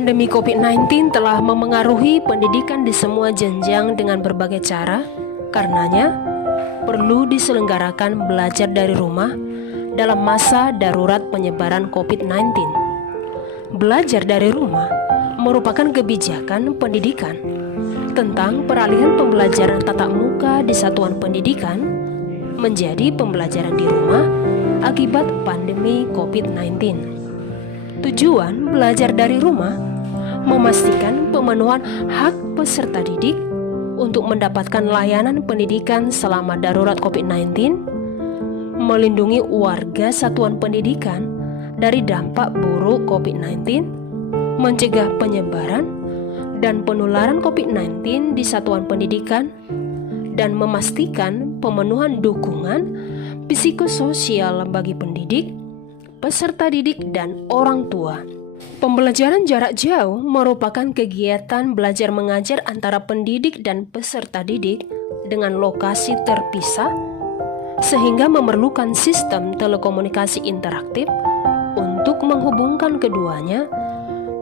Pandemi COVID-19 telah memengaruhi pendidikan di semua jenjang dengan berbagai cara. Karenanya, perlu diselenggarakan belajar dari rumah dalam masa darurat penyebaran COVID-19. Belajar dari rumah merupakan kebijakan pendidikan tentang peralihan pembelajaran tatap muka di satuan pendidikan menjadi pembelajaran di rumah akibat pandemi COVID-19. Tujuan belajar dari rumah memastikan pemenuhan hak peserta didik untuk mendapatkan layanan pendidikan selama darurat COVID-19, melindungi warga satuan pendidikan dari dampak buruk COVID-19, mencegah penyebaran dan penularan COVID-19 di satuan pendidikan, dan memastikan pemenuhan dukungan psikososial bagi pendidik, peserta didik, dan orang tua. Pembelajaran jarak jauh merupakan kegiatan belajar mengajar antara pendidik dan peserta didik dengan lokasi terpisah, sehingga memerlukan sistem telekomunikasi interaktif untuk menghubungkan keduanya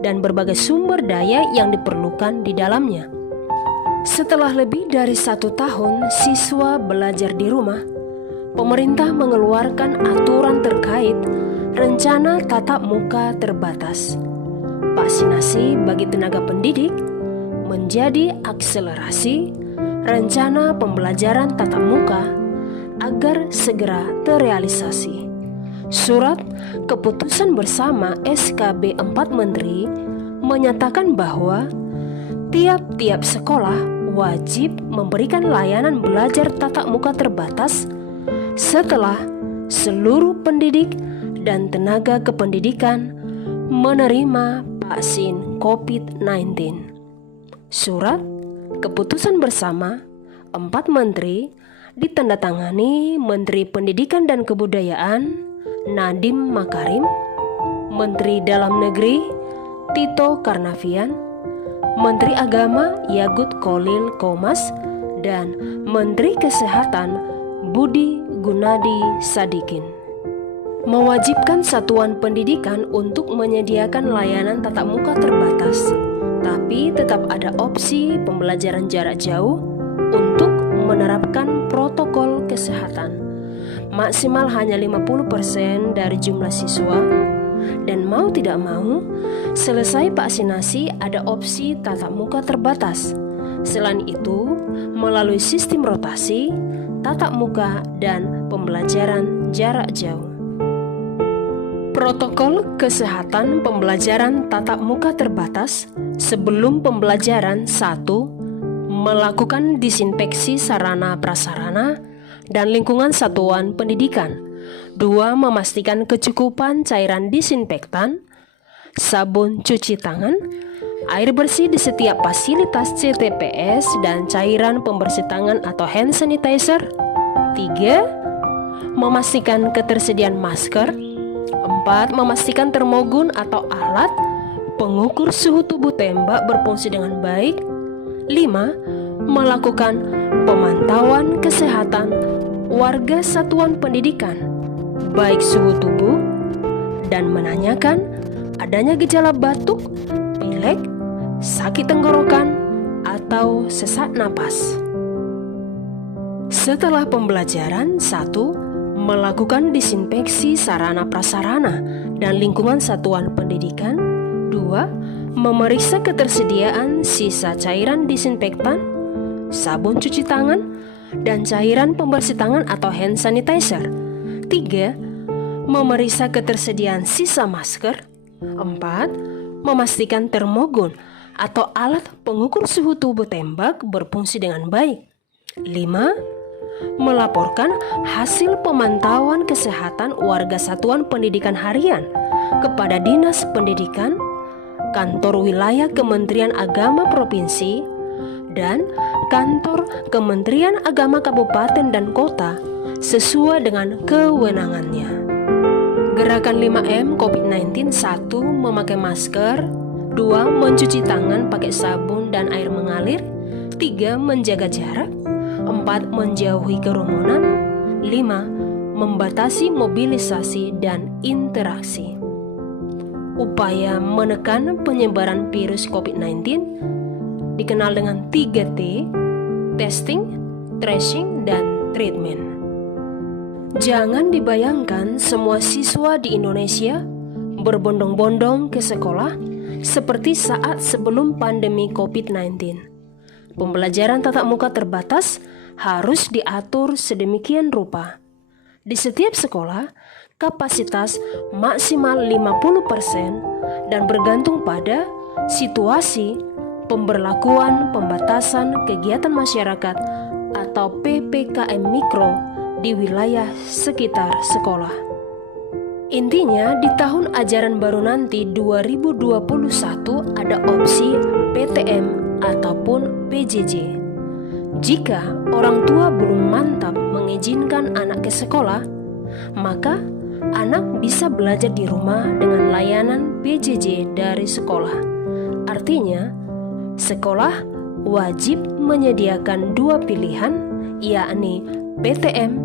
dan berbagai sumber daya yang diperlukan di dalamnya. Setelah lebih dari 1 tahun siswa belajar di rumah, pemerintah mengeluarkan aturan terkait rencana tatap muka terbatas. Vaksinasi bagi tenaga pendidik menjadi akselerasi rencana pembelajaran tatap muka agar segera terrealisasi. Surat keputusan bersama SKB 4 Menteri menyatakan bahwa tiap-tiap sekolah wajib memberikan layanan belajar tatap muka terbatas setelah seluruh pendidik dan tenaga kependidikan menerima vaksin COVID-19. Surat keputusan bersama 4 Menteri ditandatangani Menteri Pendidikan dan Kebudayaan Nadiem Makarim, Menteri Dalam Negeri Tito Karnavian, Menteri Agama Yagut Kolil Qomas, dan Menteri Kesehatan Budi Gunadi Sadikin. Mewajibkan satuan pendidikan untuk menyediakan layanan tatap muka terbatas, tapi tetap ada opsi pembelajaran jarak jauh untuk menerapkan protokol kesehatan. Maksimal hanya 50% dari jumlah siswa, dan mau tidak mau, selesai vaksinasi ada opsi tatap muka terbatas. Selain itu, melalui sistem rotasi, tatap muka, dan pembelajaran jarak jauh. Protokol kesehatan pembelajaran tatap muka terbatas sebelum pembelajaran: 1. Melakukan disinfeksi sarana prasarana dan lingkungan satuan pendidikan. 2. Memastikan kecukupan cairan disinfektan, sabun cuci tangan, air bersih di setiap fasilitas CTPS, dan cairan pembersih tangan atau hand sanitizer. 3. Memastikan ketersediaan masker. 4. Memastikan termogun atau alat pengukur suhu tubuh tembak berfungsi dengan baik. 5. Melakukan pemantauan kesehatan warga satuan pendidikan, baik suhu tubuh, dan menanyakan adanya gejala batuk, pilek, sakit tenggorokan, atau sesak napas. Setelah pembelajaran: 1. Melakukan disinfeksi sarana prasarana dan lingkungan satuan pendidikan. 2. Memeriksa ketersediaan sisa cairan disinfektan, sabun cuci tangan, dan cairan pembersih tangan atau hand sanitizer. 3. Memeriksa ketersediaan sisa masker. 4. Memastikan termogun atau alat pengukur suhu tubuh tembak berfungsi dengan baik. 5. Melaporkan hasil pemantauan kesehatan warga satuan pendidikan harian kepada Dinas Pendidikan, Kantor Wilayah Kementerian Agama Provinsi, dan Kantor Kementerian Agama Kabupaten dan Kota sesuai dengan kewenangannya. Gerakan 5M COVID-19: 1. Memakai masker. 2. Mencuci tangan pakai sabun dan air mengalir. 3. Menjaga jarak. 4. Menjauhi kerumunan. 5. Membatasi mobilisasi dan interaksi. upaya menekan penyebaran virus COVID-19 dikenal dengan 3T, testing, tracing, dan treatment. Jangan dibayangkan semua siswa di Indonesia berbondong-bondong ke sekolah seperti saat sebelum pandemi COVID-19. Pembelajaran tatap muka terbatas harus diatur sedemikian rupa. Di setiap sekolah, kapasitas maksimal 50% dan bergantung pada situasi pemberlakuan pembatasan kegiatan masyarakat atau PPKM Mikro di wilayah sekitar sekolah. Intinya, di tahun ajaran baru nanti 2021 ada opsi PTM ataupun PJJ. Jika orang tua belum mantap mengizinkan anak ke sekolah, maka anak bisa belajar di rumah dengan layanan PJJ dari sekolah. Artinya, sekolah wajib menyediakan dua pilihan, yakni PTM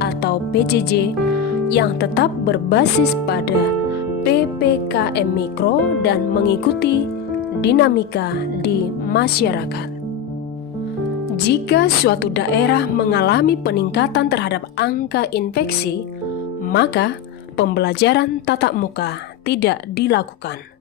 atau PJJ yang tetap berbasis pada PPKM Mikro dan mengikuti dinamika di masyarakat. Jika suatu daerah mengalami peningkatan terhadap angka infeksi, maka pembelajaran tatap muka tidak dilakukan.